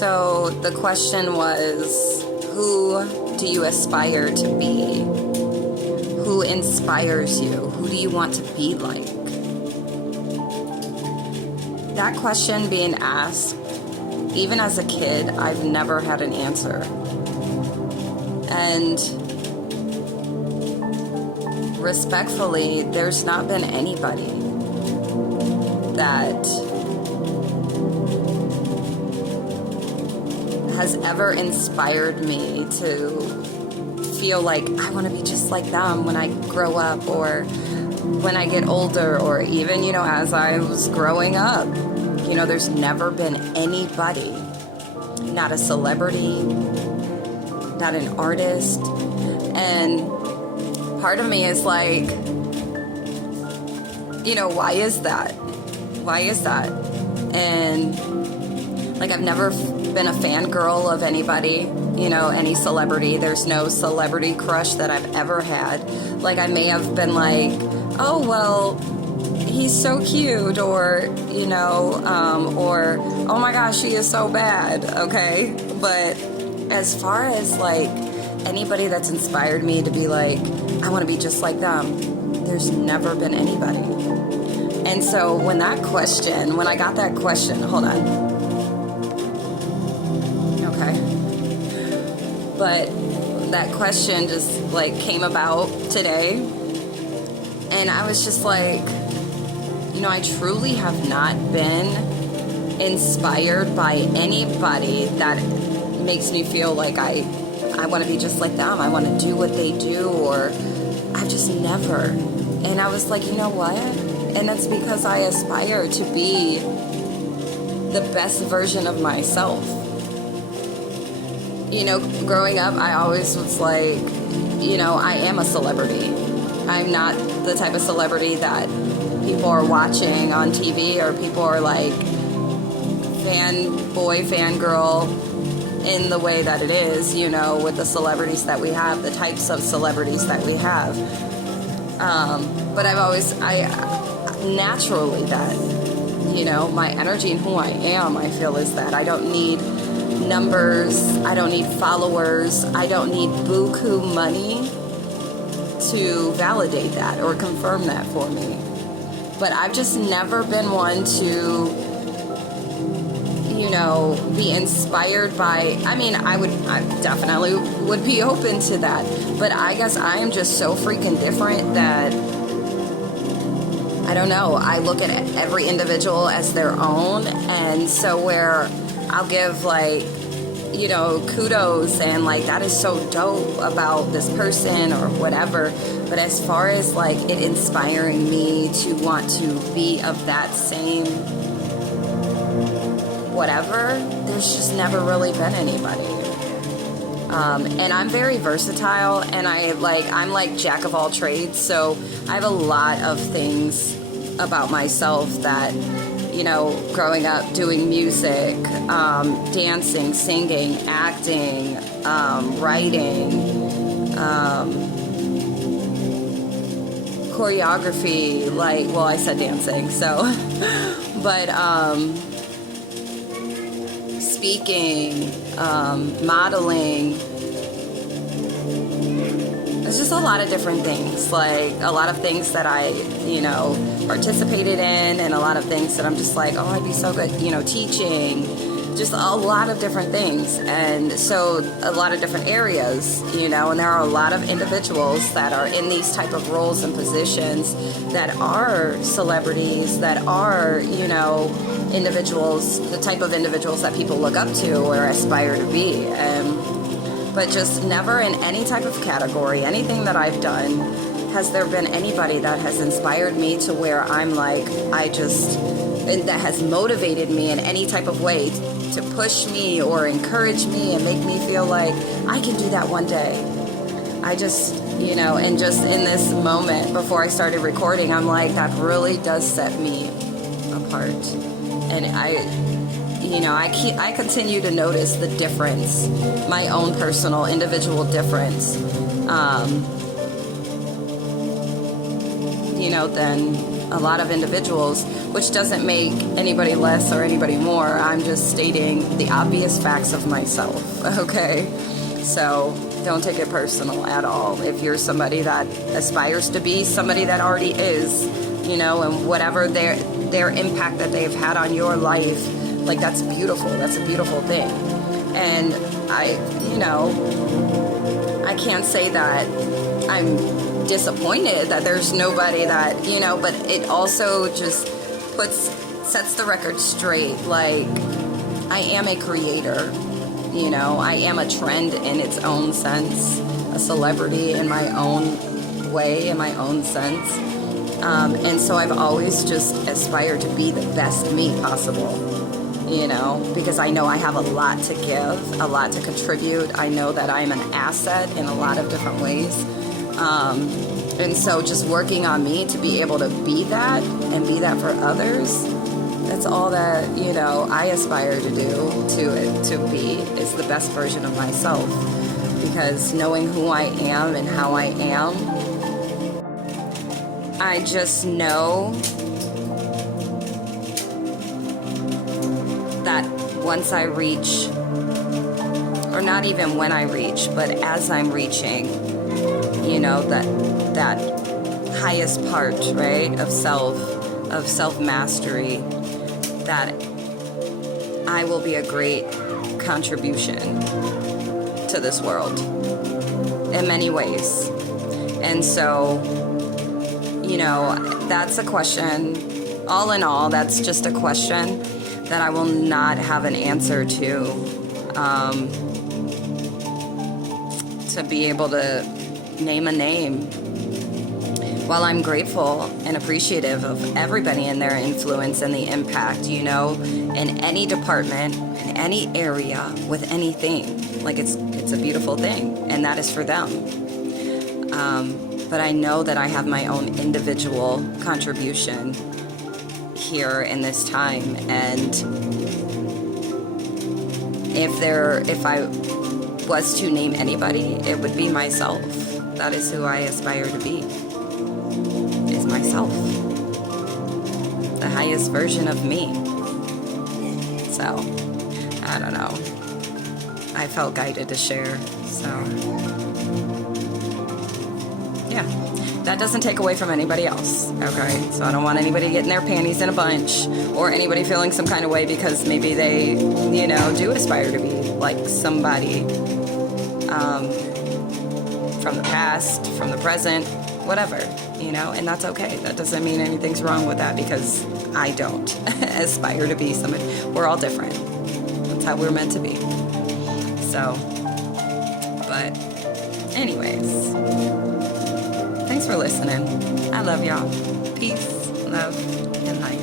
So the question was, who do you aspire to be? Who inspires you? Who do you want to be like? That question being asked, even as a kid, I've never had an answer. And respectfully, there's not been anybody that has ever inspired me to feel like I want to be just like them when I grow up, or when I get older, or even, as I was growing up. There's never been anybody, not a celebrity, not an artist. And part of me is like, why is that? Why is that? And like, I've never been a fangirl of anybody, any celebrity. There's no celebrity crush that I've ever had. Like, I may have been like, oh, well, he's so cute, or, or, oh my gosh, he is so bad, okay? But as far as, like, anybody that's inspired me to be like, I want to be just like them, there's never been anybody. And so when I got that question, hold on. Okay. But that question just, like, came about today. And I was just like, I truly have not been inspired by anybody that makes me feel like I want to be just like them. I want to do what they do, or I've just never. And I was like, you know what? And it's because I aspire to be the best version of myself. Growing up, I always was like, I am a celebrity. I'm not the type of celebrity that people are watching on TV, or people are like fanboy, fangirl in the way that it is, with the celebrities that we have, the types of celebrities that we have. But I naturally that, my energy and who I am, I feel is that I don't need numbers, I don't need followers, I don't need buku money to validate that or confirm that for me. But I've just never been one to, be inspired by, I definitely would be open to that. But I guess I am just so freaking different that, I don't know, I look at every individual as their own. And so where I'll give, like, kudos and, like, that is so dope about this person or whatever. But as far as, like, it inspiring me to want to be of that same whatever, there's just never really been anybody. And I'm very versatile, and I'm like jack of all trades. So I have a lot of things about myself that, growing up doing music, dancing, singing, acting, writing, choreography, I said dancing, so, but, speaking, modeling, it's just a lot of different things, like a lot of things that I, participated in, and a lot of things that I'm just like, oh, I'd be so good, teaching, just a lot of different things. And so a lot of different areas, and there are a lot of individuals that are in these type of roles and positions that are celebrities, that are, individuals, the type of individuals that people look up to or aspire to be. But just never in any type of category, anything that I've done, has there been anybody that has inspired me to where I'm like, and that has motivated me in any type of way to push me or encourage me and make me feel like I can do that one day. I just, and just in this moment before I started recording, I'm like, that really does set me apart. And I continue to notice the difference, my own personal individual difference, than a lot of individuals, which doesn't make anybody less or anybody more. I'm just stating the obvious facts of myself, okay? So don't take it personal at all. If you're somebody that aspires to be somebody that already is, you know, and whatever their impact that they've had on your life, like, that's beautiful. That's a beautiful thing. And I can't say that I'm disappointed that there's nobody that, you know, but it also just sets the record straight. Like, I am a creator, you know, I am a trend in its own sense, a celebrity in my own way, in my own sense. And so I've always just aspired to be the best me possible, you know, because I know I have a lot to give, a lot to contribute. I know that I'm an asset in a lot of different ways. And so just working on me to be able to be that and be that for others, that's all that, you know, I aspire to do, to be, is the best version of myself. Because knowing who I am and how I am, I just know that once I reach, or not even when I reach, but as I'm reaching, you know, that highest part, right, of self-mastery, that I will be a great contribution to this world in many ways. And so, you know, that's a question, all in all, that's just a question that I will not have an answer to be able to name a name. While I'm grateful and appreciative of everybody and their influence and the impact, you know, in any department, in any area, with anything, like, it's a beautiful thing, and that is for them. But I know that I have my own individual contribution here in this time, and if I was to name anybody, it would be myself. That is who I aspire to be, is myself, the highest version of me. So, I don't know, I felt guided to share. So, yeah, that doesn't take away from anybody else, okay? So I don't want anybody getting their panties in a bunch, or anybody feeling some kind of way because maybe they, you know, do aspire to be like somebody from the past, from the present, whatever, you know, and that's okay. That doesn't mean anything's wrong with that, because I don't aspire to be somebody. We're all different. That's how we're meant to be. So, but anyways, thanks for listening. I love y'all. Peace, love, and light.